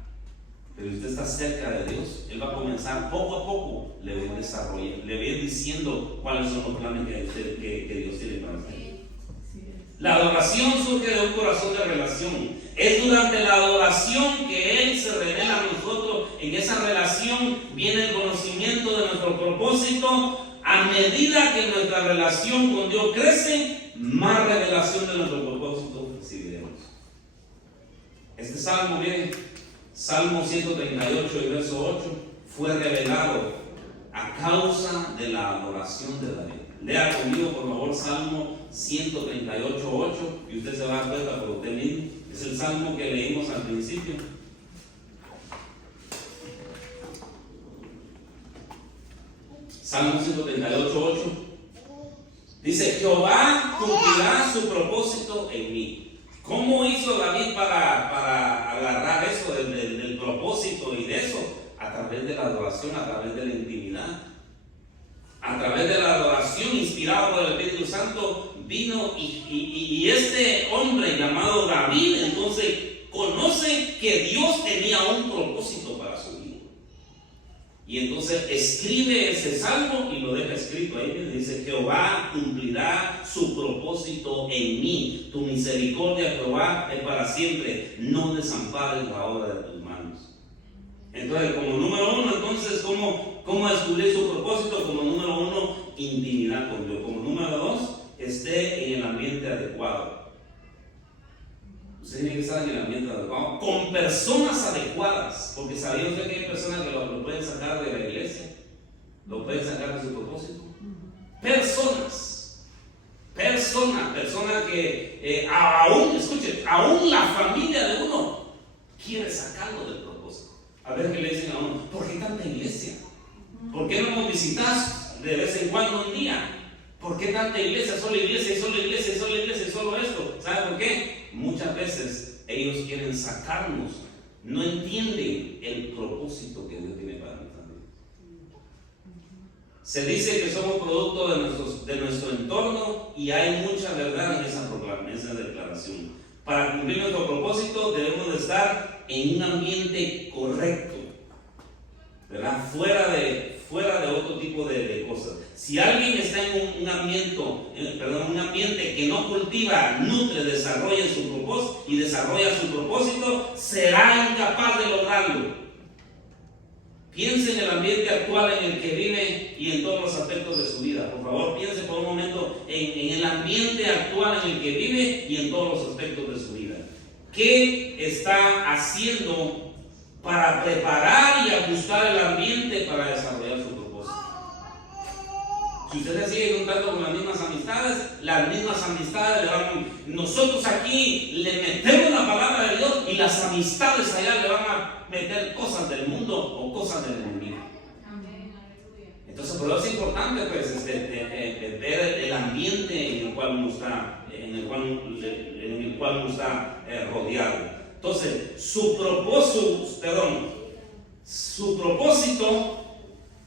Pero si usted está cerca de Dios, Él va a comenzar poco a poco, le va a ir desarrollando, le va a ir diciendo cuáles son los planes que Dios tiene para usted. La adoración surge de un corazón de relación. Es durante la adoración que Él se revela a nosotros. En esa relación viene el conocimiento de nuestro propósito. A medida que nuestra relación con Dios crece, más revelación de nuestro propósito recibiremos. Este salmo, miren, Salmo 138 y verso 8, fue revelado a causa de la adoración de David. Lea conmigo, por favor, Salmo 138, 8, y usted se va a dar cuenta por usted mismo. Es el salmo que leímos al principio. Salmo 138, 8. Dice, Jehová cumplirá su propósito en mí. ¿Cómo hizo David para agarrar eso del propósito y de eso? A través de la adoración, a través de la intimidad. A través de la adoración, inspirado por el Espíritu Santo, vino y este hombre llamado David, entonces conoce que Dios tenía un propósito para su vida. Y entonces escribe ese salmo y lo deja escrito ahí. Dice, Jehová cumplirá su propósito en mí. Tu misericordia, Jehová, es para siempre. No desampares la obra de tus manos. Entonces, como número uno, entonces, ¿cómo descubrir su propósito? Como número uno, intimidad con Dios. Como número dos, esté en el ambiente adecuado. Usted tiene que estar en el ambiente adecuado, con personas adecuadas, porque ¿sabía usted que hay personas que lo pueden sacar de la iglesia? Lo pueden sacar de su propósito. Personas que aún la familia de uno quiere sacarlo del propósito. A ver qué le dicen a uno, ¿por qué tanta iglesia? ¿Por qué no nos visitas de vez en cuando un día? ¿Por qué tanta iglesia? Solo iglesia y solo iglesia y solo iglesia y solo esto. ¿Sabe por qué? Muchas veces ellos quieren sacarnos. No entienden el propósito que Dios tiene para nuestra vida. Se dice que somos producto de nuestro entorno y hay mucha verdad en esa declaración. Para cumplir nuestro propósito debemos de estar en un ambiente correcto. ¿verdad? Fuera de otro tipo de cosas. Si alguien está en un ambiente que no cultiva, nutre, desarrolla su propósito, será incapaz de lograrlo. Piense en el ambiente actual en el que vive y en todos los aspectos de su vida. Por favor, piense por un momento en el ambiente actual en el que vive y en todos los aspectos de su vida. ¿Qué está haciendo para preparar y ajustar el ambiente para desarrollar su propósito? Si usted se sigue contando con las mismas amistades le van. Nosotros aquí le metemos la palabra de Dios y las amistades allá le van a meter cosas del mundo o cosas del enemigo. Entonces, por eso es importante pues, ver el ambiente en el cual uno está, rodeado. Entonces, su propósito,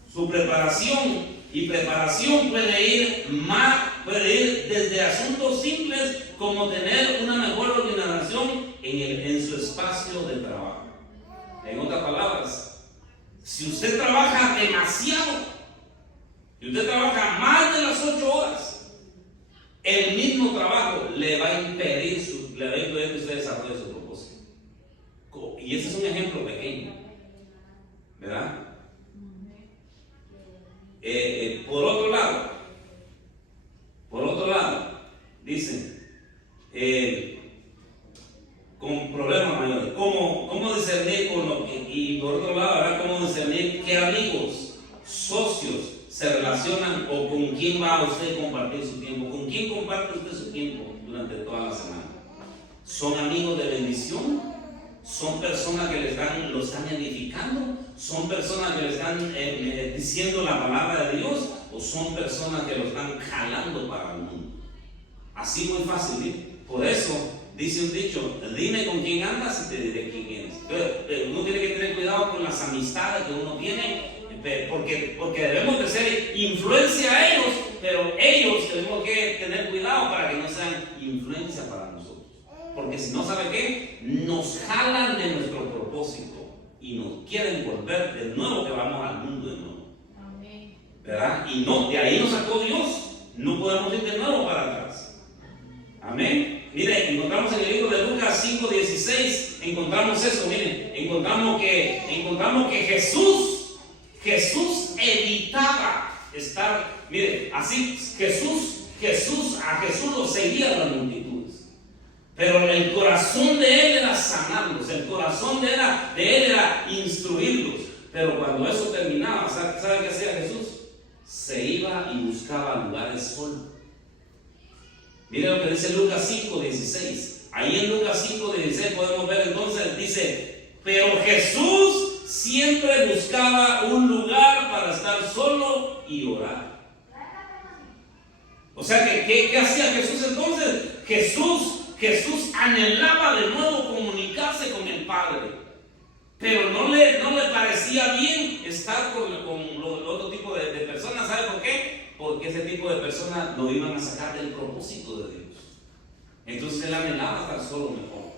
su preparación puede ir desde asuntos simples como tener una mejor organización en su espacio de trabajo. En otras palabras, si usted trabaja demasiado, si usted trabaja más de las 8 horas, el mismo trabajo le va a impedir que usted desarrolle su propósito. Y ese es un ejemplo pequeño, ¿verdad? Por otro lado, dicen, con problemas mayores, ¿cómo discernir y por otro lado, ¿verdad? ¿Cómo discernir qué amigos, socios se relacionan o con quién va usted a compartir su tiempo? ¿Con quién comparte usted su tiempo durante toda la semana? ¿Son amigos de bendición? ¿Son personas que lo están edificando? ¿Son personas que le están diciendo la palabra de Dios? ¿O son personas que lo están jalando para el mundo? Así muy fácil, ¿sí? Por eso dice un dicho: dime con quién andas y te diré quién eres. Pero uno tiene que tener cuidado con las amistades que uno tiene, porque debemos de ser influencia a ellos, pero ellos tenemos que tener cuidado para que no sean influencia para nosotros. Porque si no, ¿sabe qué? Nos jalan de nuestro propósito y nos quieren volver de nuevo que vamos al mundo de nuevo. Amén. ¿Verdad? Y no, de ahí nos sacó Dios. No podemos ir de nuevo para atrás. Amén. Mire, encontramos en el libro de Lucas 5:16, encontramos eso, miren, encontramos que Jesús evitaba estar, mire, así a Jesús lo seguían las multitudes. Pero el corazón de él era sanarlos, el corazón de él era instruirlos. Pero cuando eso terminaba, ¿sabe qué hacía Jesús? Se iba y buscaba lugares solo. Mire lo que dice Lucas 5:16. Ahí en Lucas 5:16 podemos ver entonces, dice: pero Jesús siempre buscaba un lugar para estar solo y orar. O sea, ¿qué hacía Jesús entonces? Jesús anhelaba de nuevo comunicarse con el Padre, pero no le parecía bien estar con otro tipo de personas. ¿Sabe por qué? Porque ese tipo de personas lo iban a sacar del propósito de Dios. Entonces él anhelaba estar solo mejor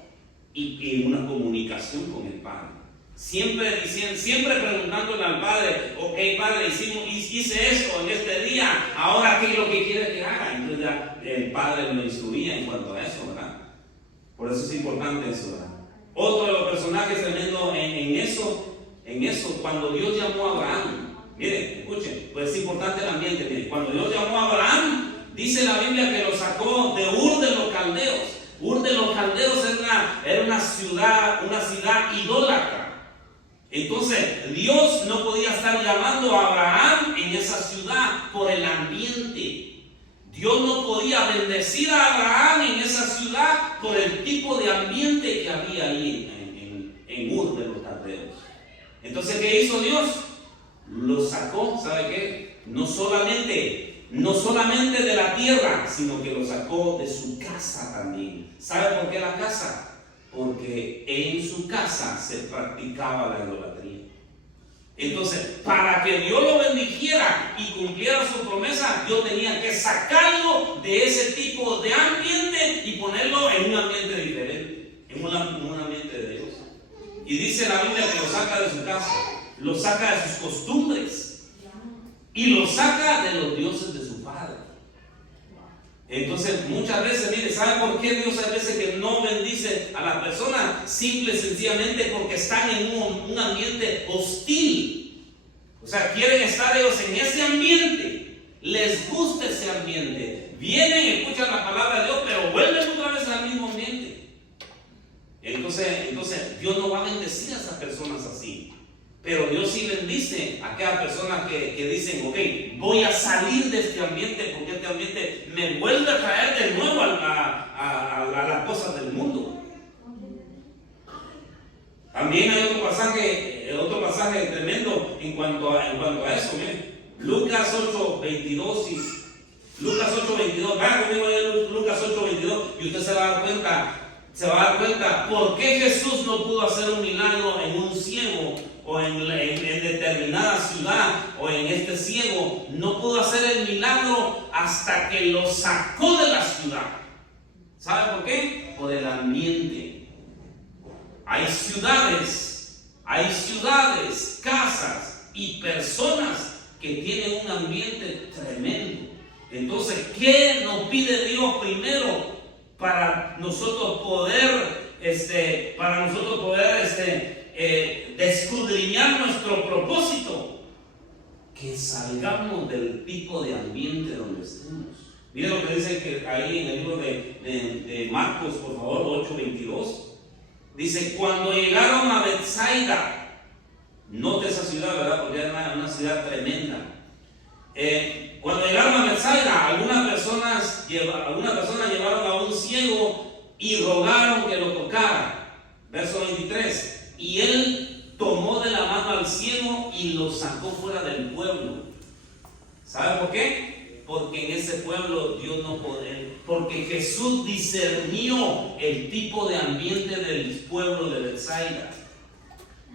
y en una comunicación con el Padre. Siempre preguntándole al Padre: ok, Padre, hice esto en este día, ahora ¿qué es lo que quiere que haga? Entonces el Padre lo instruía en cuanto a eso, ¿verdad? Por eso es importante eso, ¿verdad? Otro de los personajes tremendo en eso, cuando Dios llamó a Abraham, miren, escuchen, pues es importante el ambiente. Miren, cuando Dios llamó a Abraham, dice la Biblia que lo sacó de Ur de los Caldeos. Ur de los Caldeos era una ciudad idólatra. Entonces Dios no podía estar llamando a Abraham en esa ciudad por el ambiente. Dios no podía bendecir a Abraham en esa ciudad por el tipo de ambiente que había ahí en Ur de los Caldeos. Entonces, ¿qué hizo Dios? Lo sacó, ¿sabe qué? No solamente de la tierra, sino que lo sacó de su casa también. ¿Sabe por qué la casa? Porque en su casa se practicaba la idolatría. Entonces, para que Dios lo bendijera y cumpliera su promesa, Dios tenía que sacarlo de ese tipo de ambiente y ponerlo en un ambiente diferente, en un ambiente de Dios. Y dice la Biblia que lo saca de su casa. lo saca de sus costumbres y lo saca de los dioses de su padre. Entonces muchas veces, mire, ¿sabe por qué Dios a veces que no bendice a la persona? Simple y sencillamente porque están en un ambiente hostil. O sea, quieren estar ellos en ese ambiente, les gusta ese ambiente, vienen, escuchan la palabra de Dios, pero vuelven otra vez al mismo ambiente. Entonces Dios no va a bendecir a esas personas así. Pero Dios sí bendice a aquellas personas que dicen, ok, voy a salir de este ambiente porque este ambiente me vuelve a traer de nuevo a las cosas del mundo. También hay otro pasaje tremendo en cuanto a eso. Miren, Lucas 8:22 Lucas 8:22, vaya conmigo a Lucas 8:22 y usted se va a dar cuenta por qué Jesús no pudo hacer un milagro en un ciego o en determinada ciudad o en este ciego. No pudo hacer el milagro hasta que lo sacó de la ciudad. ¿Sabe por qué? Por el ambiente. Hay ciudades, casas y personas que tienen un ambiente tremendo. Entonces, ¿qué nos pide Dios primero para nosotros poder escudriñar nuestro propósito? Que salgamos del tipo de ambiente donde estemos. Miren lo que dice que ahí en el libro de Marcos, por favor, 8:22. Dice, cuando llegaron a Betsaida, note esa ciudad, ¿verdad? Porque era una ciudad tremenda. Cuando llegaron a Betsaida, algunas personas llevaron a un ciego y rogaron que lo tocara. Verso 23. Y él tomó de la mano al ciego y lo sacó fuera del pueblo. ¿Sabe por qué? Porque en ese pueblo Dios no podía. Porque Jesús discernió el tipo de ambiente del pueblo de Betsaida.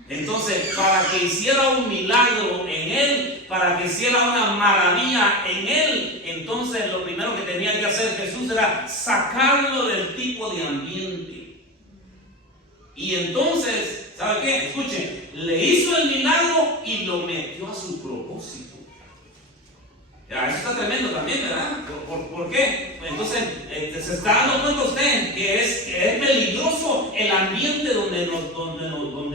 Entonces, para que hiciera un milagro en él, para que hiciera una maravilla en él, entonces lo primero que tenía que hacer Jesús era sacarlo del tipo de ambiente. Y entonces, ¿sabe qué? Escuchen, le hizo el milagro y lo metió a su propósito. Ya, eso está tremendo también, ¿verdad? ¿Por qué? Entonces, se está dando cuenta usted que es peligroso el ambiente donde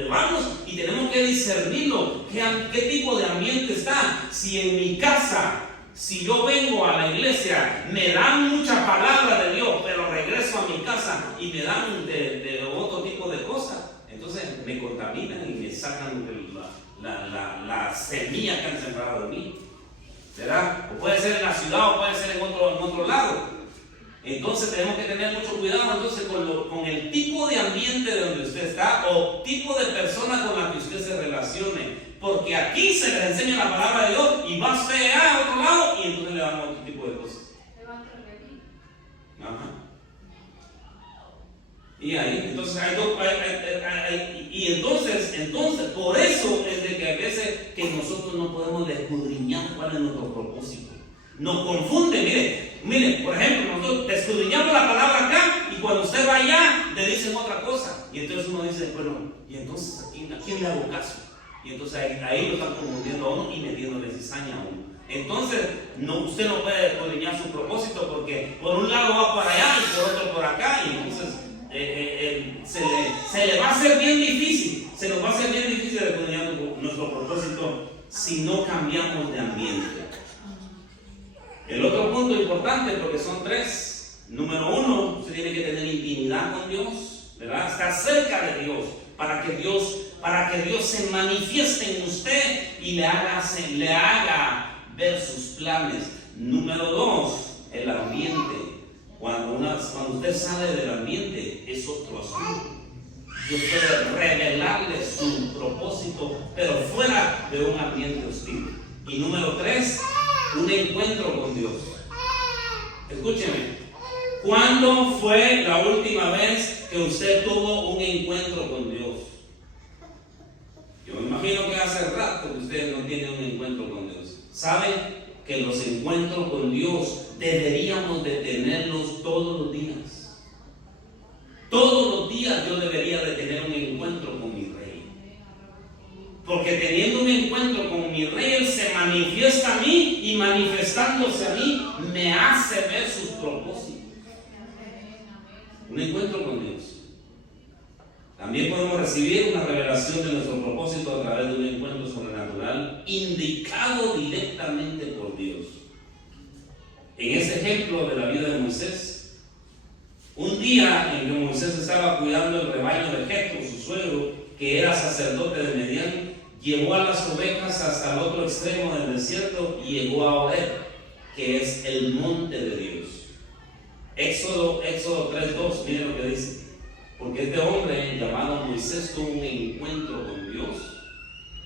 vamos y tenemos que discernirlo. ¿Qué tipo de ambiente está? Si en mi casa, si yo vengo a la iglesia, me dan mucha palabra de Dios, pero regreso a mi casa y me dan de otro tipo de cosas, entonces me contaminan y me sacan la semilla que han sembrado en mí. ¿Verdad? O puede ser en la ciudad o puede ser en otro lado. Entonces tenemos que tener mucho cuidado entonces con el tipo de ambiente donde usted está o tipo de persona con la que usted se relacione. Porque aquí se les enseña la palabra de Dios y va usted allá a otro lado y entonces le damos otro tipo de cosas. Ajá. Y ahí, entonces entonces por eso es de que a veces que nosotros no podemos escudriñar cuál es nuestro propósito. Nos confunde, mire, por ejemplo, nosotros escudriñamos la palabra acá y cuando usted va allá le dicen otra cosa. Y entonces uno dice, bueno, y entonces ¿a quién le hago caso? Y entonces ahí lo están confundiendo a uno y metiéndole cizaña a uno. Entonces, usted no puede escudriñar su propósito porque por un lado va para allá y por otro por acá, y entonces se le va a hacer bien difícil, se nos va a hacer bien difícil escudriñar nuestro propósito si no cambiamos de ambiente. El otro punto importante, porque son tres. Número uno, usted tiene que tener intimidad con Dios, ¿verdad? Estar cerca de Dios para que Dios se manifieste en usted y le haga ver sus planes. Número dos, el ambiente. Cuando usted sale del ambiente es otro asunto. Dios puede revelarle su propósito, pero fuera de un ambiente hostil. Y número tres, un encuentro con Dios. Escúcheme, ¿cuándo fue la última vez que usted tuvo un encuentro con Dios? Yo me imagino que hace rato que usted no tiene un encuentro con Dios. ¿Sabe que los encuentros con Dios deberíamos de tenerlos todos los días? Todos los días yo debería de tener un encuentro con mi Rey. Porque teniendo un manifiesta a mí y manifestándose a mí me hace ver sus propósitos. Un encuentro con Dios. También podemos recibir una revelación de nuestro propósito a través de un encuentro sobrenatural indicado directamente por Dios. En ese ejemplo de la vida de Moisés, un día en que Moisés estaba cuidando el rebaño de Jetro, su suegro, que era sacerdote de Medián, llevó a las ovejas hasta el otro extremo del desierto y llegó a Horeb, que es el monte de Dios. Éxodo 3:2, miren lo que dice. Porque este hombre llamado Moisés tuvo un encuentro con Dios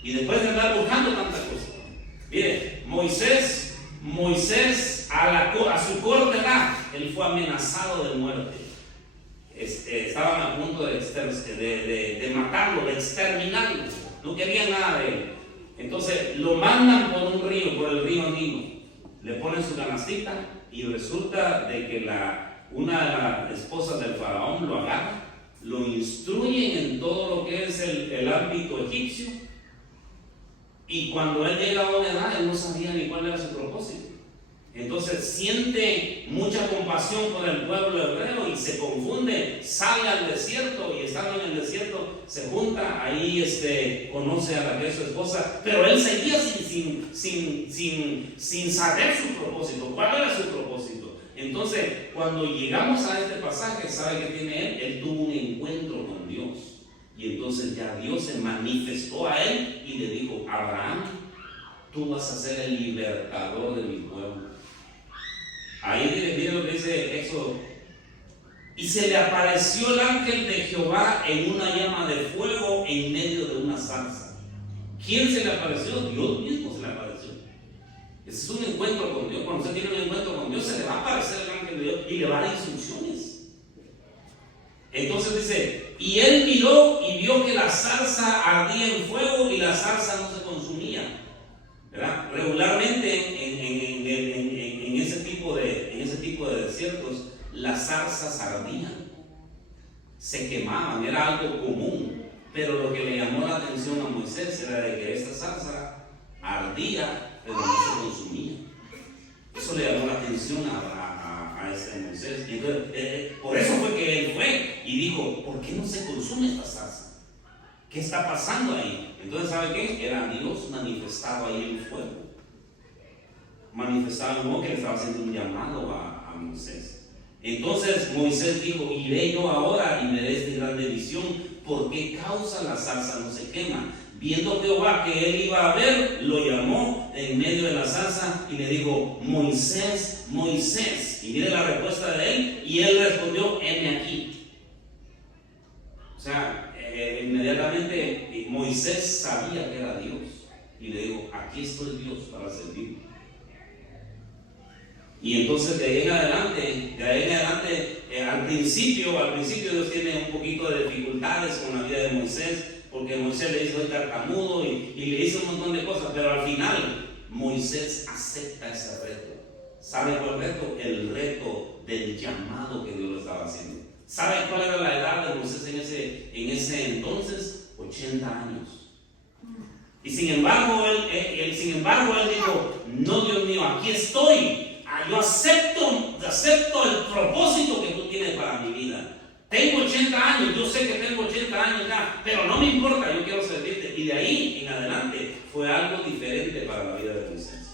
y después de andar buscando tantas cosas. Mire, Moisés a su corta edad, él fue amenazado de muerte. Estaban a punto de matarlo, de exterminarlo. No querían nada de él. Entonces lo mandan por el río Nilo. Le ponen su canastita y resulta de que una de las esposas del faraón lo agarra, lo instruyen en todo lo que es el ámbito egipcio, y cuando él llega a una edad, él no sabía ni cuál era su propósito. Entonces siente mucha compasión por el pueblo hebreo y se confunde, sale al desierto y estando en el desierto se junta, ahí conoce a la que es su esposa, pero él seguía sin saber su propósito. ¿Cuál era su propósito? Entonces, cuando llegamos a este pasaje, ¿sabe qué tiene él? Él tuvo un encuentro con Dios. Y entonces ya Dios se manifestó a él y le dijo: Abraham, tú vas a ser el libertador de mi pueblo. Ahí miren lo que dice Éxodo. Y se le apareció el ángel de Jehová en una llama de fuego en medio de una zarza. ¿Quién se le apareció? Dios mismo se le apareció. Ese es un encuentro con Dios. Cuando usted tiene un encuentro con Dios, se le va a aparecer el ángel de Dios y le va a dar instrucciones. Entonces dice: y él miró y vio que la zarza ardía en fuego y la zarza no se consumía. ¿Verdad? Regularmente en ese tipo de desiertos, las zarzas ardían, se quemaban, era algo común. Pero lo que le llamó la atención a Moisés era de que esta zarza ardía, pero no se consumía. Eso le llamó la atención a Moisés. Y entonces, por eso fue que él fue y dijo: ¿por qué no se consume esta zarza? ¿Qué está pasando ahí? Entonces, ¿sabe qué? Era Dios manifestado ahí en fuego. Manifestado en fuego, que le estaba haciendo un llamado a Moisés. Entonces Moisés dijo: iré yo ahora y veré esta grande visión. ¿Por qué causa la zarza no se quema? Viendo Jehová que él iba a ver, lo llamó en medio de la zarza y le dijo: Moisés, Moisés. Y mire la respuesta de él, y él respondió: heme aquí. O sea, inmediatamente Moisés sabía que era Dios y le dijo: aquí estoy, Dios, para servir. Y entonces de ahí en adelante, al principio Dios tiene un poquito de dificultades con la vida de Moisés, porque Moisés le hizo tartamudo y le hizo un montón de cosas, pero al final Moisés acepta ese reto. ¿Sabe cuál reto? El reto del llamado que Dios le estaba haciendo. ¿Sabe cuál era la edad de Moisés en ese entonces? 80 años. Y sin embargo él dijo: no, Dios mío, aquí estoy. Yo acepto el propósito que tú tienes para mi vida. Tengo 80 años, yo sé que tengo 80 años ya, pero no me importa, yo quiero servirte. Y de ahí en adelante fue algo diferente para la vida de Moisés.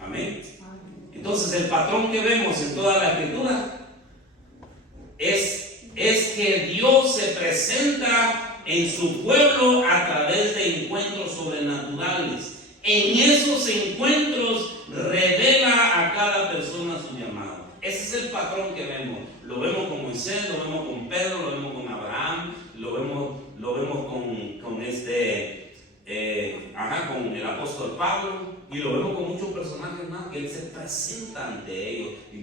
Amén. Entonces el patrón que vemos en toda la escritura es que Dios se presenta en su pueblo a través de encuentros sobrenaturales. En esos encuentros revela a cada persona su llamado. Ese es el patrón que vemos. Lo vemos con Moisés, lo vemos con Pedro, lo vemos con Abraham, lo vemos con el apóstol Pablo, y lo vemos con muchos personajes más, que él se presenta ante ellos y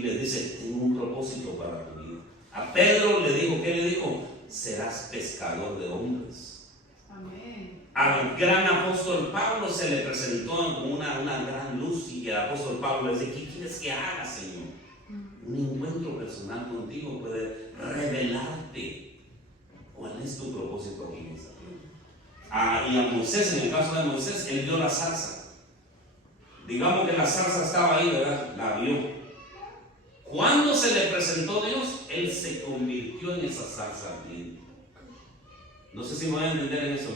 les dice: tengo un propósito para tu vida. A Pedro le dijo: ¿qué le dijo? Serás pescador de hombres. Amén. Al gran apóstol Pablo se le presentó con una gran luz, y el apóstol Pablo le dice: ¿qué quieres que haga, Señor? Un encuentro personal contigo puede revelarte cuál es tu propósito aquí en esta tierra. Y a Moisés, en el caso de Moisés, él vio la zarza. digamos que la zarza estaba ahí, ¿verdad? La vio. Cuando se le presentó Dios, él se convirtió en esa zarza ardiente. No sé si me voy a entender en eso.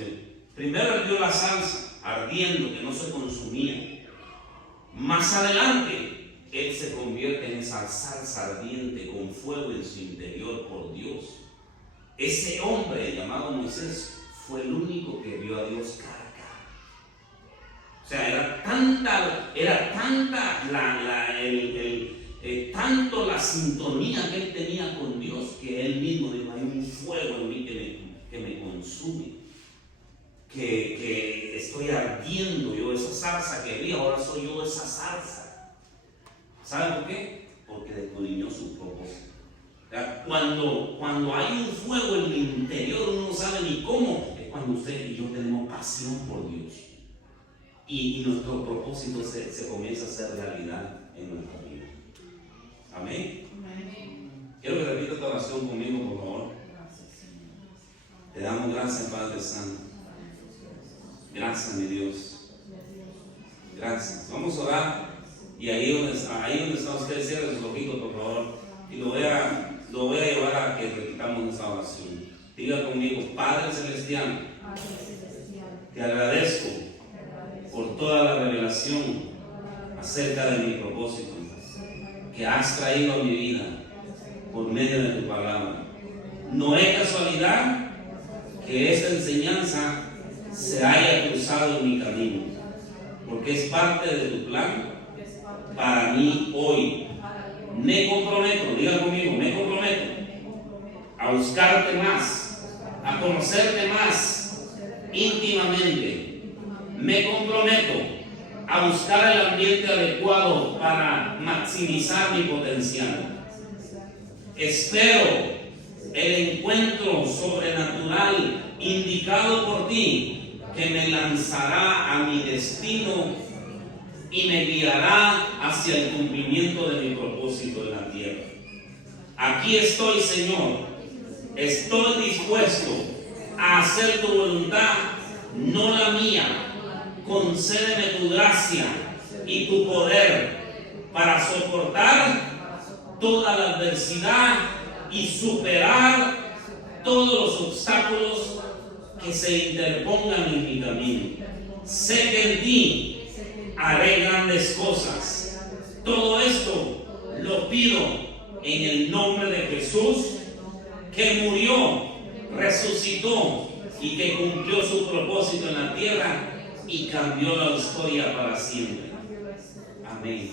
Primero él vio la zarza ardiendo, que no se consumía. Más adelante, él se convierte en esa zarza ardiente con fuego en su interior por Dios. Ese hombre llamado Moisés fue el único que vio a Dios cara a cara. O sea, era tanta tanto la sintonía que él tenía con Dios, que él mismo dijo: hay un fuego en mí que me consume, que estoy ardiendo. Yo, esa zarza que vi, ahora soy yo esa zarza. ¿Sabe por qué? Porque descubrió su propósito. Cuando hay un fuego en el interior, uno no sabe ni cómo. Es cuando usted y yo tenemos pasión por Dios, y nuestro propósito se comienza a hacer realidad en nuestra vida. Amén. Quiero que repita esta oración conmigo, por favor. Te damos gracias, Padre Santo. Gracias, mi Dios. Gracias. Vamos a orar. Y ahí donde está usted, cierre sus ojitos, por favor. Y lo voy a llevar a que repitamos esta oración. Diga conmigo: Padre Celestial, te agradezco por toda la revelación acerca de mi propósito que has traído a mi vida por medio de tu palabra. No es casualidad que esta enseñanza se haya cruzado en mi camino, porque es parte de tu plan para mí hoy. Me comprometo, diga conmigo, me comprometo a buscarte más, a conocerte más íntimamente. Me comprometo a buscar el ambiente adecuado para maximizar mi potencial. Espero el encuentro sobrenatural indicado por ti, que me lanzará a mi destino y me guiará hacia el cumplimiento de mi propósito en la tierra. Aquí estoy, Señor. Estoy dispuesto a hacer tu voluntad, no la mía. Concédeme tu gracia y tu poder para soportar toda la adversidad y superar todos los obstáculos que se interpongan en mi camino. Sé que en ti haré grandes cosas. Todo esto lo pido en el nombre de Jesús, que murió, resucitó y que cumplió su propósito en la tierra y cambió la historia para siempre. Amén.